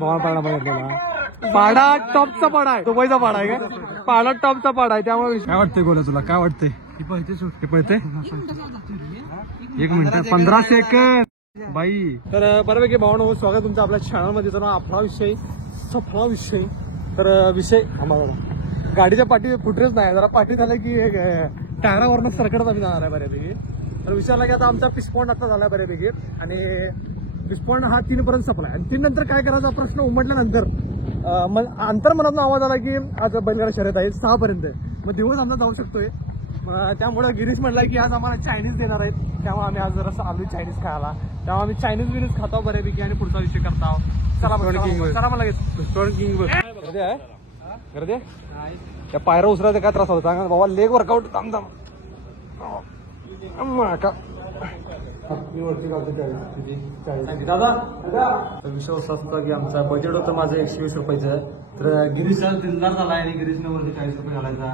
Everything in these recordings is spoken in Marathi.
पाडा बघितलेला पाडा टॉपचा पाडा आहे, दुबईचा पाडा आहे का? पाडा टॉपचा पाडा आहे, त्यामुळे काय वाटतंय गोल्या तुला? काय वाटतंय? हे पळते 1 मिनिट 15 सेकंद बाई. तर बऱ्यापैकी भावना स्वागत तुमचं आपल्या चॅनलमध्ये. तर आपला विषय सफळा विषय. तर विषय गाडीच्या पाठी फुटरेच नाही, जरा पाठी झालं की टायरावरनं सरकडच आम्ही जाणार आहे बऱ्यापैकी. तर विचारला की आता आमचा पिस्पॉन्ड आता झाला बऱ्यापैकी आणि पिस्पॉन्ड हा 3 पर्यंत संपलाय आणि 3 नंतर काय करायचा प्रश्न उमटल्यानंतर अंतर मनातून आवाज आला की आज बैलगाडा शर्यत आहे 6 पर्यंत. मग दिवस आमचा जाऊ शकतोय. त्यामुळे गिरीश म्हणला की आज आम्हाला चायनीज देणार आहेत, त्यामुळे आम्ही आज जरा आलो चायनीज खायला. त्यामुळे आम्ही चायनीज बिनीज खातो बऱ्यापैकी आणि पुढचा विषय करता आहोत. चला मला लगेच किंग गर्दी आहे. गर्दी त्या पायऱ्या उचलायचा काय त्रास होता बाबा? लेग वर्कआउट थांब दादा. विषय असा होता की आमचा बजेट होतं माझं 120 रुपयाचं. तर गिरीशचा दिलदार झाला आणि गिरीशनं वरती 40 रुपये घालायचा.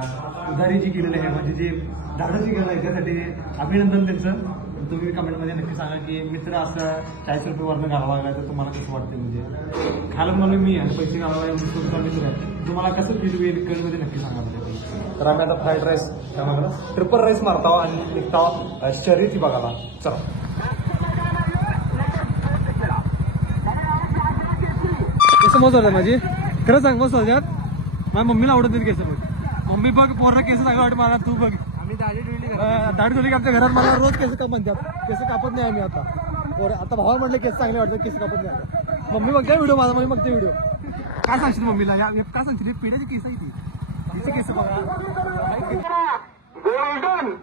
उधारी जी केलेली आहे म्हणजे जे धाडं जी केलं आहे त्यासाठी अभिनंदन त्यांचं. तुम्ही कमेंटमध्ये नक्की सांगा की मित्र असं 40 रुपये वरनं घालावा लागला तर तुम्हाला कसं वाटतं? म्हणजे खायला म्हणून मी आणि पैसे घालावा तुमचा मित्र आहे, तुम्हाला कसं फील होईल कमेंटमध्ये नक्की सांगा. तर आम्ही आता फ्राईड राईस त्यामुळे ट्रिपल राईस मारताव आणि निघताव शर्यती बघायला. चला कसं मस्त होतं माझी? खरं सांग मस्त होत्यात. माझ्या मम्मीला आवडत नाही केस. मम्मी बघ पोरला केस चांगलं वाटत मला, तू बघ. दाढी ठेवली की आमच्या घरात मला रोज केस कापत द्यात. केस कापत नाही आम्ही आता भावा म्हटलं केस चांगले वाटतात, केस कापत नाही. मम्मी बघते व्हिडिओ माझा, मम्मी बघते व्हिडिओ. काय सांगशील मम्मीला? काय सांगशील? पिढ्याची केस आहे ती केस बघा. गोल्डन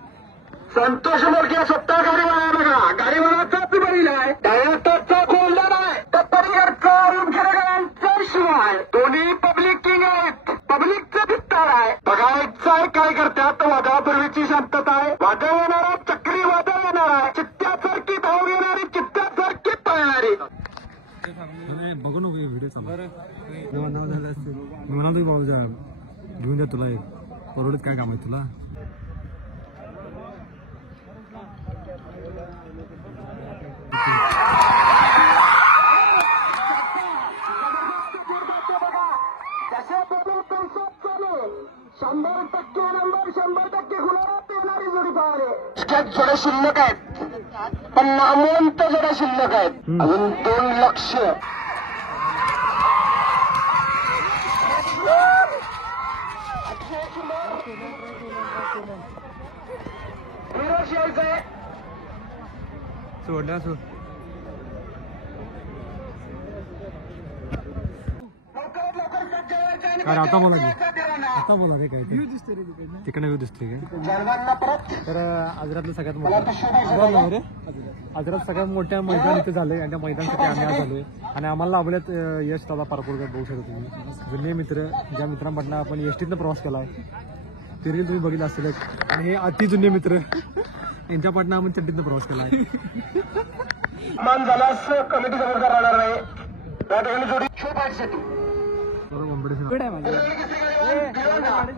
संतोष मोरके स्वतः गाडीवाला बघा, गाडीवालाचा बैल आहे, डायरेक्टरचा गोल्डन आहे, टप्परचा मुखेडकरांचा शिवाय दोन्ही पब्लिक किंग आहेत, पब्लिकचं भित्तार आहे. बघायचं आहे काय करतात. वादळापूर्वीची शांतता आहे. वादळ येणार आहे, चक्री वादळ येणार आहे, चित्त्यासारखी धाव घेणारी, चित्त्यासारखी पळणारी. बघू नको व्हिडिओ चालू म्हणा बाबा घेऊन द्या तुला परवडत काय काम आहे तुला? जोड्या शिल्लक आहेत पण नामवंत जोड्या शिल्लक आहेत. अजून 2 लक्ष. सोडल्या काय आता बोला रे काय तिकडे व्ह्यू दिसतोय काय? तर आजरातलं सगळ्यात मोठं रे आजरात सगळ्यात मोठ्या मैदान इथे झालंय आणि त्या मैदानासाठी आम्ही आज झालोय आणि आम्हाला लाभल्यात यश दादा पारपूरकर बघू शकतो तुम्ही. जुने मित्र ज्या मित्रांपासून आपण एसटीतनं प्रवास केलाय ते रील तुम्ही बघितलं असेल. आणि हे अति जुने मित्र यांच्या पाटणं आपण चड्डीतनं प्रवास केलाय. मान झाल्यास कमिटी जबाबदार राहणार नाही. त्या ठिकाणी जोडी शो पाईटसाठी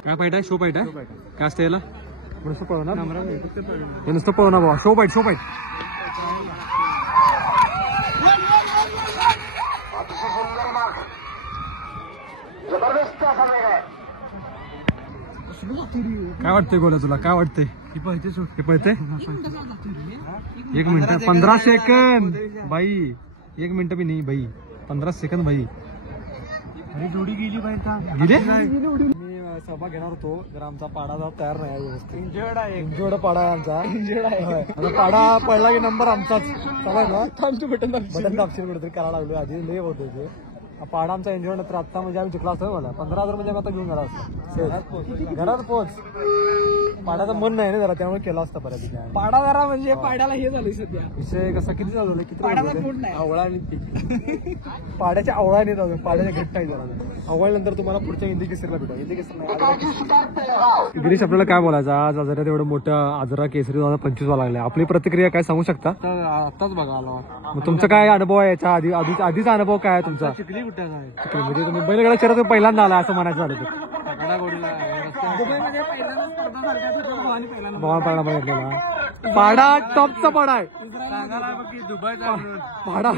काय पाईट आहे? शो पाईट आहे. काय असतं याला? नुसतं पळवणार हे नुसतं पळवणार बाबा. Show point show point. जबरदस्त असा वेग आहे. काय वाटतंय गोल्या तुला? काय वाटतंय? हे पळते 1 मिनिट 15 सेकंद बाई. 1 मिनिट बी नाही बाई, 15 सेकंद बाई. जोडी गेली बाहेर. मी सहभाग घेणार होतो जर आमचा पाडा तयार नाही व्यवस्थित. इंजोड पाडा आहे आमचा. इंजोड आहे पाडा पडला की नंबर आमचाच. चला ना बटन दाबशील कुठेतरी करायला लागलो. आधी लय होते ते पाडा आमचा एन्जॉय नंतर आता म्हणजे आम्ही चुकला असतो. मला 15,000 म्हणजे आता घेऊन गेला असतो. घरात पोच. पाड्याचं मन नाही ना जरा, त्यामुळे केला असता बऱ्यापैकी. पाडा जरा म्हणजे पाड्याला हे झालं सध्या. विषय कसा किती झालं? किती आवळा आणि पाड्याच्या आवळा नाही जाऊ, पाड्याच्या घट्ट आहे जरा. आवळल्यानंतर तुम्हाला पुढच्या हिंदी केसरीला भेटा. हिंदी केसरी गिरीश आपल्याला काय बोलायचं? आज आजारात एवढं मोठं आजरा केसरी 2025 व्हायला लागले. आपली प्रतिक्रिया काय सांगू शकता? आताच बघा आला. मग तुमचा काय अनुभव आहे याच्या आधीचा अनुभव काय आहे तुमचा? चिखली कुठे म्हणजे तुम्ही बैलगाडा शर्यत पहिल्यांदा आला असं म्हणायचं झालं तर दुबईमध्ये पहिल्यांदा स्पर्धा झाल्या तिथं भावाने पहिल्यांदा भावान पाडा बघितलेला पाडा टॉपचा पाडा आहे पाडा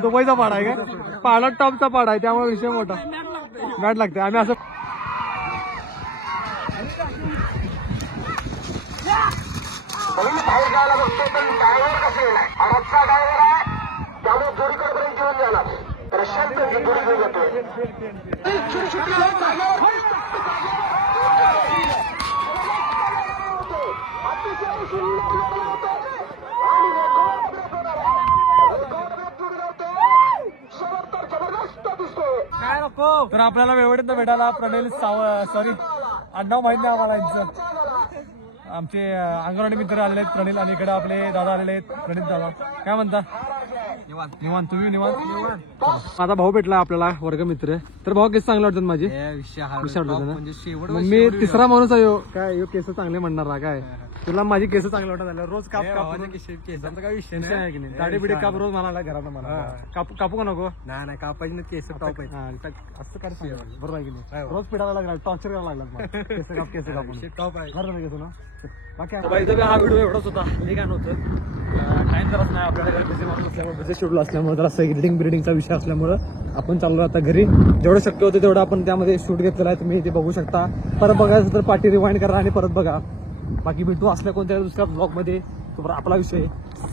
दुबईचा पाडा आहे काय पाडा टॉपचा पाडा आहे त्यामुळे विषय मोठा मॅट लागते आम्ही असं बैल बाहेर जायला बघतो पण ड्रायव्हर कसे येणार आजचा ड्रायव्हर आहे त्यामुळे जोडीकडेपर्यंत घेऊन जाणार प्रशांत जोडी घेऊन जातोय अतिशय सुंदर आणि शेवट तर जबरदस्त दिसतोय काय नको तर आपल्याला वेवडीत भेटायला प्रणील सॉरी आडनाव माहित नाही आम्हाला यांचं आमचे अंगणवाडी मित्र आलेले आहेत प्रणील आणि इकडे आपले दादा आलेले आहेत प्रणीत दादा काय म्हणता निवांत तुम्ही निवांत माझा भाऊ भेटला आपल्याला वर्गमित्र तर भाऊ केस चांगले वाटतात माझे विषय वाटतात ना मी तिसरा माणूस आहे ह्यो. काय ह्यो केस चांगले म्हणणार ना काय तुला माझी केस चांगले वाटत झाले रोज काप केसांचा काय विषय नाही की नाही दाढी बिडी काप रोज मला घरात मला कापू का नको नाही कापायची नाही केस टॉप आहे असं काय सांग बरोबर आहे की नाही रोज पिडायला लागला टॉर्चर करायला लागला केस कापून टॉप आहे घरात घेतो ना बाकी हा व्हिडिओ एवढाच होता हे काय नव्हतं टाइम जराच नाही आपल्याला बिझी शेड्यूल असल्यामुळे जरा एडिटिंग ब्रिडिंगचा विषय असल्यामुळे आपण चाललो आता घरी जेवढं शक्य होतं तेवढं आपण त्यामध्ये शूट घेतलेलं आहे तुम्ही ते बघू शकता परत बघायचं तर पार्टी रिवाइंड करा आणि परत बघा बाकी भेटू असल्या कोणत्या दुसऱ्या ब्लॉग मध्ये आपला विषय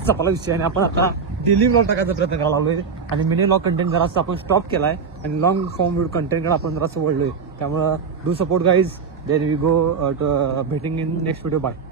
आपला विषय आणि आपण आता डेली ब्लॉग टाकायचा प्रयत्न करायला लागलोय आणि मिनी ब्लॉग कंटेंट जरासं आपण स्टॉप केलाय आणि लॉंग फॉर्म व्हिडिओ कंटेंट आपण जरासं वळलोय त्यामुळे do support guys then we go भेटिंग इन नेक्स्ट व्हिडिओ बाय